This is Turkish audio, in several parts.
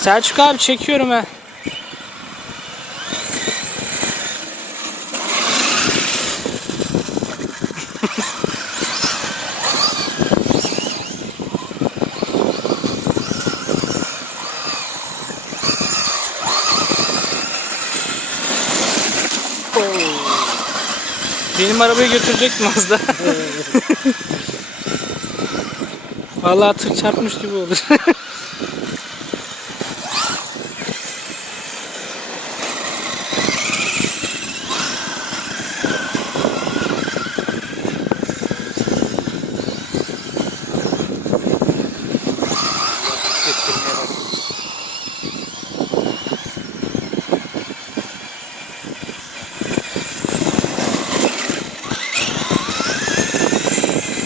Selçuk abi çekiyorum he. Benim arabayı götürecektim az da. Vallahi tır çarpmış gibi olur.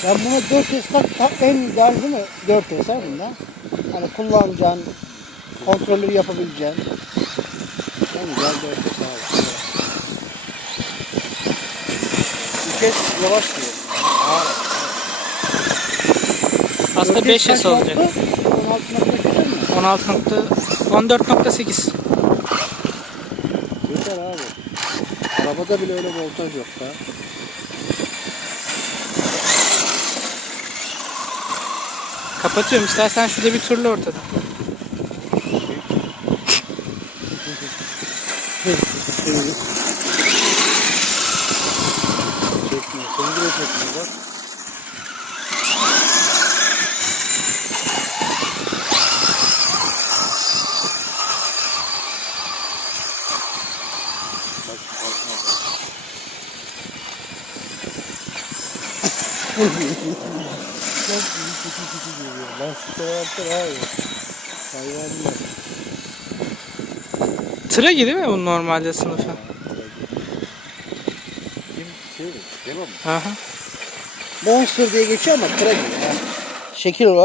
Ben bunu 400 kat en ideal değil mi? 400 ha bunda. Hani kullanacağın, kontrolü yapabileceğin. En güzel 400 abi. Vites yavaş diyor. Ağır. Aslında 400 5 kaç S olacak. Wattlı? 16.8 mi? 16 nokta 14.8. Yeter abi. Arabada bile öyle voltaj yok da. Kapatıyorum istersen şurada bir turlu ortada. Çekmiyor. Seni bile çekmiyor bak. Bak, kalkma bak. Çok iyi kötü kötü geliyor. Lastikler arttır abi. Hayvanlar. Tıra gibi mi bu normalde sınıfı? Kim? Şey, Demo mu? Aha. Monster diye geçiyor ama ha. Şekil olarak